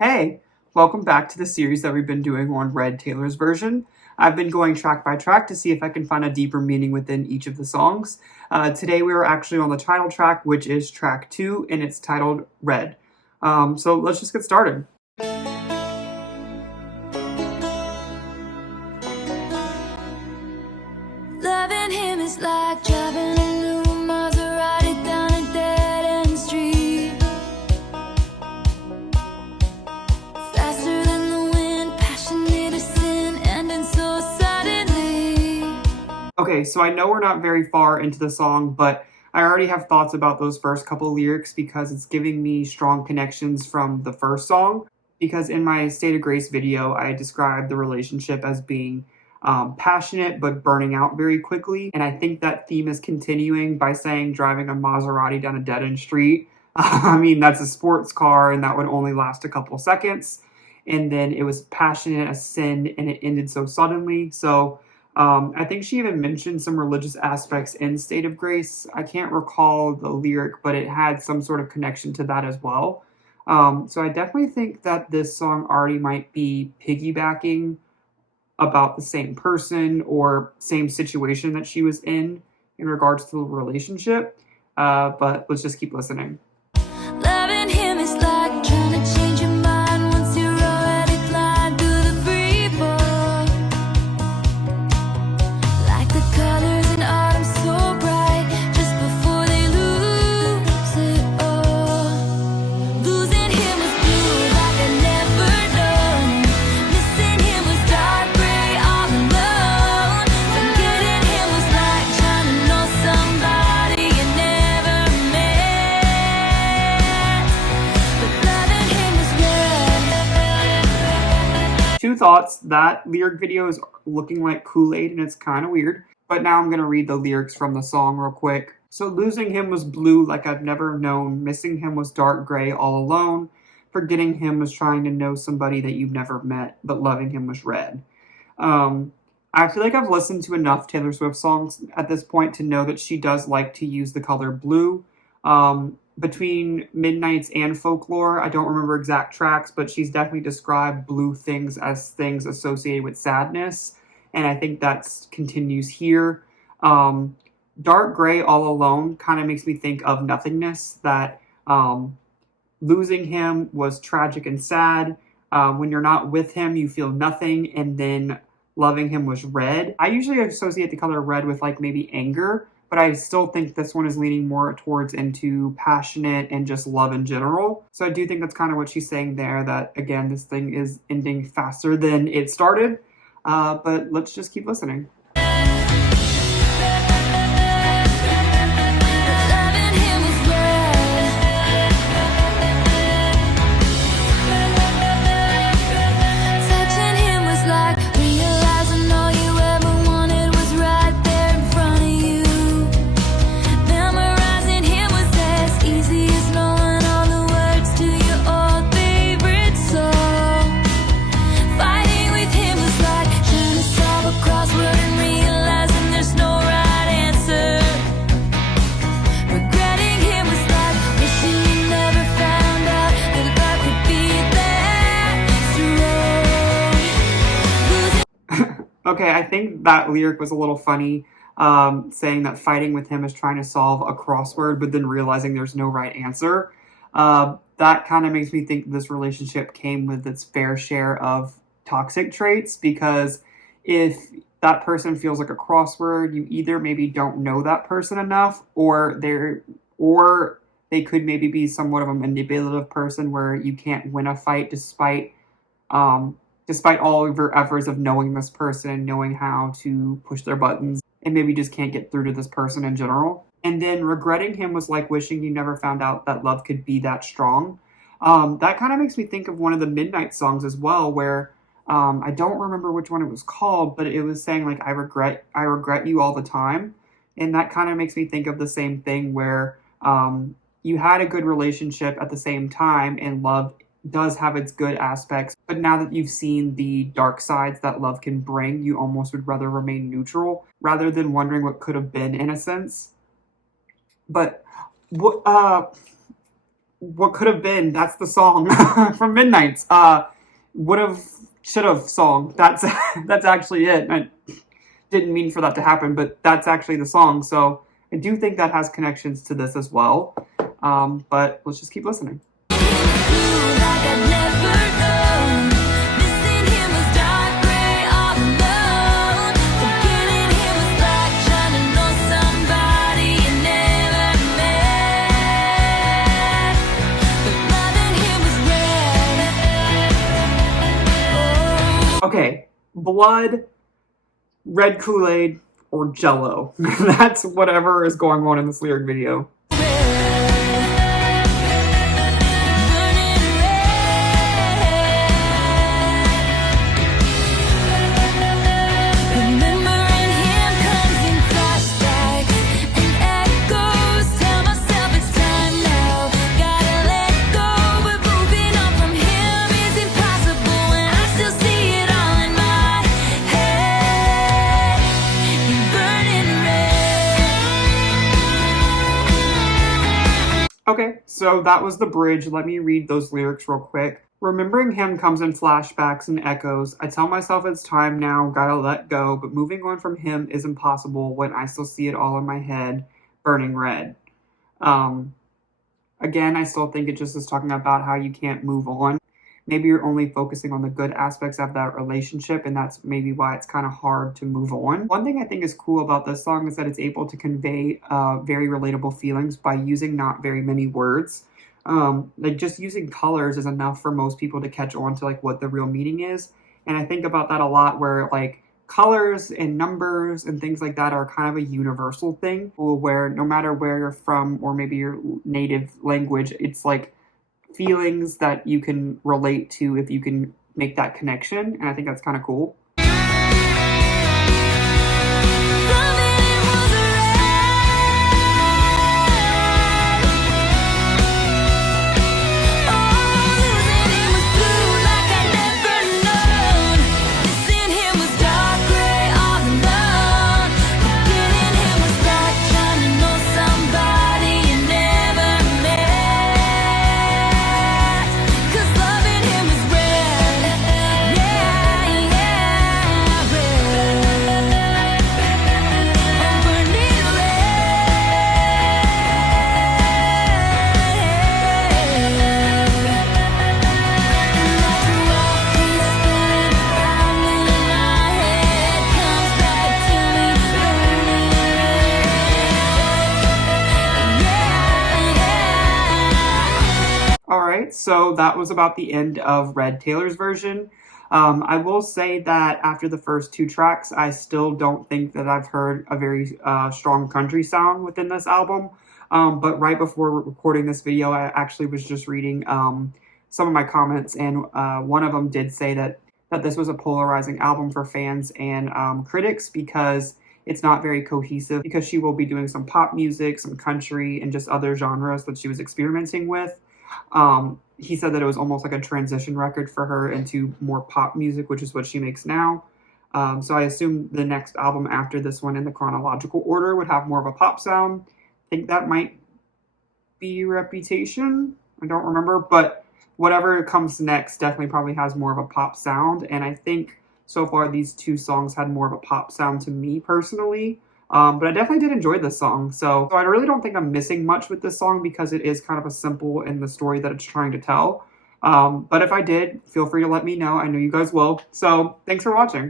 Hey, welcome back to the series that we've been doing on Red Taylor's version. I've been going track by track to see if I can find a deeper meaning within each of the songs. Today we are actually on the title track, which is track 2, and it's titled Red. So let's just get started. Loving him is like driving a new Maserati down a dead-end street. Faster than the wind, passionate as sin, ending so suddenly. Okay, so I know we're not very far into the song, but I already have thoughts about those first couple lyrics because it's giving me strong connections from the first song. Because in my State of Grace video, I described the relationship as being passionate but burning out very quickly. And I think that theme is continuing by saying driving a Maserati down a dead-end street. I mean, that's a sports car and that would only last a couple seconds. And then it was passionate as sin and it ended so suddenly. So I think she even mentioned some religious aspects in State of Grace. I can't recall the lyric, but it had some sort of connection to that as well. So I definitely think that this song already might be piggybacking about the same person or same situation that she was in regards to the relationship. But let's just keep listening. Loving him is like trying to change your mind once you're already flying through the free fall. Like the colors in autumn so bright, just before they lose it all. Losing him was blue like I'd never known. Missing him was dark gray all alone. Forgetting him was like trying to know somebody you never met. But loving him was red. Two thoughts. That lyric video is looking like Kool-Aid and it's kind of weird. But now I'm going to read the lyrics from the song real quick. So losing him was blue like I've never known. Missing him was dark gray all alone. Forgetting him was trying to know somebody that you've never met. But loving him was red. I feel like I've listened to enough Taylor Swift songs at this point to know that she does like to use the color blue. Between Midnights and Folklore, I don't remember exact tracks, but she's definitely described blue things as things associated with sadness, and I think that continues here. Dark Gray All Alone kind of makes me think of nothingness, that losing him was tragic and sad. When you're not with him, you feel nothing, and then loving him was red. I usually associate the color red with like maybe anger, but I still think this one is leaning more towards into passionate and just love in general. So I do think that's kind of what she's saying there, that again, this thing is ending faster than it started. But let's just keep listening. Loving him was red. Touching him was like realizing all you ever wanted was right there in front of you. Memorizing him was as easy as knowing all the words to your old favorite song. Fighting with him was like trying to solve a crossword and realizing there's no right answer. Regretting him was like wishing you never found out that love could be that strong. Okay, I think that lyric was a little funny, saying that fighting with him is trying to solve a crossword, but then realizing there's no right answer. That kind of makes me think this relationship came with its fair share of toxic traits, because if that person feels like a crossword, you either maybe don't know that person enough, or they could maybe be somewhat of a manipulative person where you can't win a fight despite all of your efforts of knowing this person and knowing how to push their buttons, and maybe just can't get through to this person in general. And then regretting him was like wishing you never found out that love could be that strong. That kind of makes me think of one of the Midnight songs as well, where I don't remember which one it was called, but it was saying like I regret you all the time. And that kind of makes me think of the same thing where you had a good relationship at the same time, and love does have its good aspects, but now that you've seen the dark sides that love can bring, you almost would rather remain neutral rather than wondering what could have been, in a sense. But what could have been. That's the song from Midnights. Would have, should have song. That's that's actually it. I didn't mean for that to happen, but that's actually the song. So I do think that has connections to this as well. But let's just keep listening. Okay, blood, red Kool-Aid, or Jello. That's whatever is going on in this lyric video. Okay, so that was the bridge. Let me read those lyrics real quick. Remembering him comes in flashbacks and echoes. I tell myself it's time now, gotta let go, but moving on from him is impossible when I still see it all in my head, burning red. Again, I still think it just is talking about how you can't move on. Maybe you're only focusing on the good aspects of that relationship, and that's maybe why it's kind of hard to move on. One thing I think is cool about this song is that it's able to convey very relatable feelings by using not very many words. Like just using colors is enough for most people to catch on to like what the real meaning is. And I think about that a lot where like colors and numbers and things like that are kind of a universal thing where no matter where you're from or maybe your native language, it's like feelings that you can relate to if you can make that connection, and I think that's kind of cool. Alright, so that was about the end of Red Taylor's version. I will say that after the first two tracks, I still don't think that I've heard a very strong country sound within this album. But right before recording this video, I actually was just reading some of my comments, and one of them did say that this was a polarizing album for fans and critics because it's not very cohesive, because she will be doing some pop music, some country, and just other genres that she was experimenting with. He said that it was almost like a transition record for her into more pop music, which is what she makes now. So I assume the next album after this one in the chronological order would have more of a pop sound. I think that might be Reputation. I don't remember, but whatever comes next definitely probably has more of a pop sound. And I think so far these two songs had more of a pop sound to me personally. But I definitely did enjoy this song. So I really don't think I'm missing much with this song because it is kind of a simple in the story that it's trying to tell. But if I did, feel free to let me know. I know you guys will. So thanks for watching.